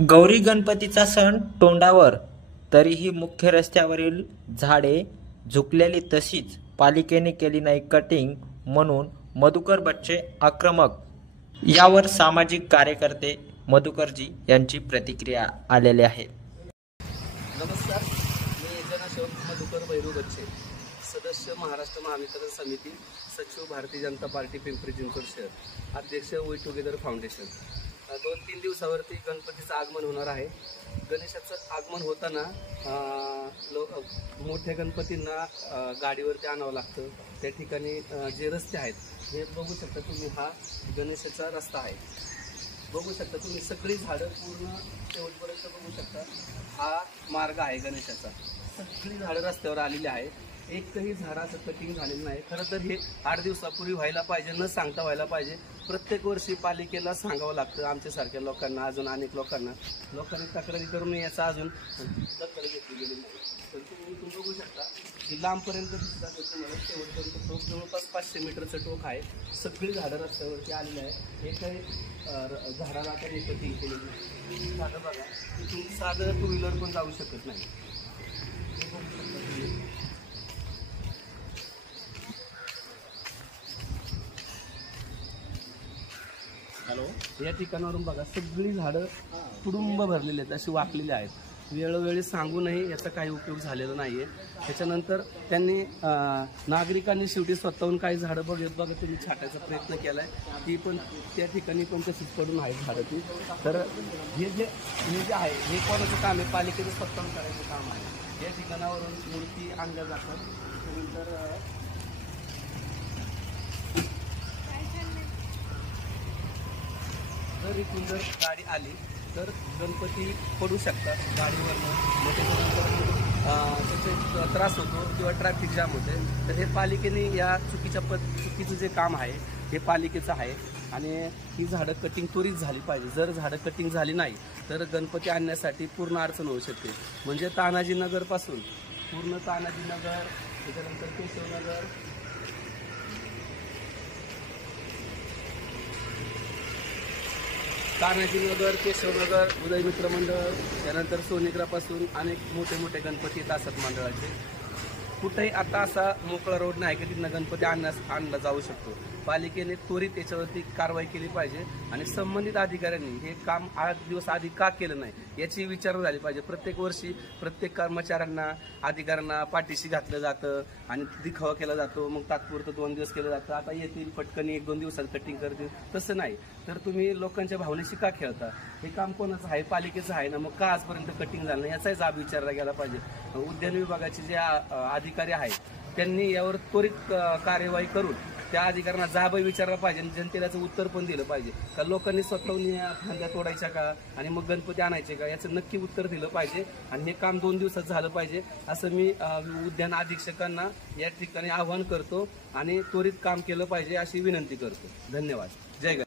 गौरी गणपतीचा सण तोंडावर, तरीही मुख्य रस्त्यावरील झाडे झुकलेली तशीच, पालिकेने केली नाही कटिंग म्हणून मधुकर बच्चे आक्रमक. यावर सामाजिक कार्यकर्ते मधुकरजी यांची प्रतिक्रिया आलेली आहे. नमस्कार, मी जनसेवक मधुकर भैरू बच्चे, सदस्य महाराष्ट्र महावितरण समिती, सचिव भारतीय जनता पार्टी पिंपरी चिंचवड शहर, अध्यक्ष वी टुगेदर फाउंडेशन. 2-3 दिवसावरती गणपतीचं आगमन होणार आहे. गणेशाचं आगमन होताना मोठ्या गणपतींना गाडीवरती आणावं लागतं. त्या ठिकाणी जे रस्ते आहेत हे बघू शकता तुम्ही, हा गणेशाचा रस्ता आहे. बघू शकता तुम्ही सगळी झाडं पूर्ण शेवटपर्यंत बघू शकता. हा मार्ग आहे गणेशाचा. सगळी झाडं रस्त्यावर आलेली आहे. एकही झाडाचं कटिंग झालेलं नाही. खरं तर हे 8 दिवसापूर्वी व्हायला पाहिजे, न सांगता व्हायला पाहिजे. प्रत्येक वर्षी पालिकेला सांगावं लागतं आमच्यासारख्या लोकांना, अजून अनेक लोकांनी तक्रारी करून याचा अजून दखल घेतली गेली नाही. तर तुम्ही बघू शकता की लांबपर्यंत दिसत असेल तुम्हाला, शेवटपर्यंत टोक जवळपास 500 मीटरचं टोक आहे. सगळी झाडं रस्त्यावरती आलेली आहे. एकही झाडाला काही कटिंग केलेली नाही. झाडं बघा, तुम्ही साधं 2 व्हीलर पण जाऊ शकत नाही. हे बघू शकता तुम्ही. या ठिकाणावरून बघा, सगळी झाडं कुडुंब भरलेली आहेत, अशी वाकलेली आहेत. वेळोवेळी सांगूनही याचा काही उपयोग झालेला नाही आहे. त्याच्यानंतर त्यांनी नागरिकांनी शेवटी स्वतःहून काही झाडं बघा तुम्ही छाटायचा प्रयत्न केला आहे. ती पण त्या ठिकाणी पण तशीच पडून आहेत झाडं ती. तर हे जे आहे हे कोणाचं काम आहे? पालिकेचं स्वतःहून करायचं काम आहे. या ठिकाणावरून मूर्ती आणल्या जातात. त्यानंतर जर इथून जर गाडी आली तर गणपती पडू शकतात गाडीवरनं. मग त्याचे त्रास होतो किंवा ट्रॅफिक जाम होते. तर हे पालिकेने या चुकीचं जे काम आहे हे पालिकेचं आहे. आणि ही झाडं कटिंग त्वरित झाली पाहिजे. जर झाडं कटिंग झाली नाही तर गणपती आणण्यासाठी पूर्ण अडचण होऊ शकते. म्हणजे तानाजीनगरपासून पूर्ण तानाजीनगर, त्याच्यानंतर केशवनगर, तानाजीनगर, केशवनगर, उदय मित्र मंडळ, त्यानंतर सोनेग्रापासून अनेक मोठे गणपती येत असतात मंडळाचे. कुठेही आता असा मोकळा रोड नाही की तिथनं गणपती आणला जाऊ शकतो. पालिकेने त्वरित याच्यावरती कारवाई केली पाहिजे आणि संबंधित अधिकाऱ्यांनी हे काम 8 दिवस आधी का केलं नाही याची विचारणा झाली पाहिजे. प्रत्येक वर्षी प्रत्येक कर्मचाऱ्यांना, अधिकाऱ्यांना पाठीशी घातलं जातं आणि दिखावा केला जातो. मग तात्पुरतं 2 दिवस केलं जातं. आता येतील पटकन 1-2 दिवसात कटिंग करतील, तसं नाही. तर तुम्ही लोकांच्या भावनेशी का खेळता? हे काम कोणाचं आहे? पालिकेचं आहे ना. मग का आजपर्यंत कटिंग झालं नाही याचाही जाब विचारला गेला पाहिजे. उद्यान विभागाचे जे अधिकारी आहेत त्यांनी यावर त्वरित कार्यवाही करून त्या अधिकाऱ्यांना जाबही विचारला पाहिजे आणि जनतेला याचं उत्तर पण दिलं पाहिजे. का लोकांनी स्वतःहून फांद्या तोडायच्या का आणि मग गणपती आणायचे का, याचं नक्की उत्तर दिलं पाहिजे. आणि हे काम 2 दिवसात झालं पाहिजे असं मी उद्यान अधीक्षकांना या ठिकाणी आवाहन करतो आणि त्वरित काम केलं पाहिजे अशी विनंती करतो. धन्यवाद. जय गणेश.